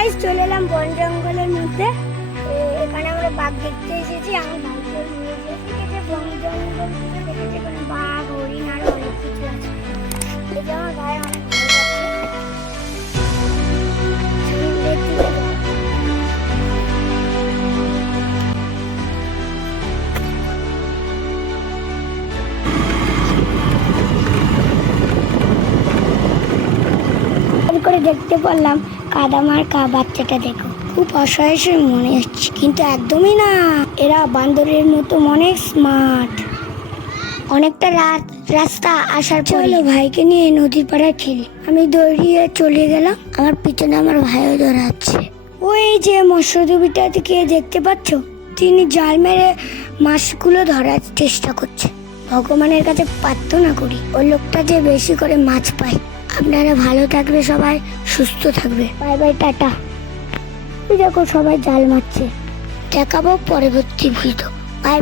Guys চলে এলাম বন জঙ্গলের মধ্যে। এখানে আমরা বাঘ দেখতে এসেছি। আমি ভাইকে নিয়ে এসেছি। ঠিক আছে, বন জঙ্গল থেকে দেখেছি এখানে বাঘ, হরিণ আরো অনেক কিছু আছে। এই যে আমার ভাই অনেক ভালো লাগছে। করে দেখতে পারলাম কাদামার বাচ্চাটা, দেখো খুব অসহায় মনে হচ্ছে, কিন্তু একদমই না। এরা বান্দরের মতো অনেক স্মার্ট। অনেকটা রাস্তা আসার পর চলো ভাইকে নিয়ে নদীর পাড়ায় খেলি। আমি দৌড়িয়ে চলে গেলাম, আমার পিছনে আমার ভাইও দৌড়াচ্ছে। ওই যে মৎস্যজীবীটাকে দেখতে পাচ্ছ, তিনি জাল মেরে মাছগুলো ধরার চেষ্টা করছে। ভগবানের কাছে প্রার্থনা করি ওই লোকটা যে বেশি করে মাছ পায়। আপনারা ভালো থাকবে, সবাই সুস্থ থাকবে। Bye bye, tata. দেখো সবাই জাল মারছে, দেখাবো পরবর্তী ভিডিও। বাই।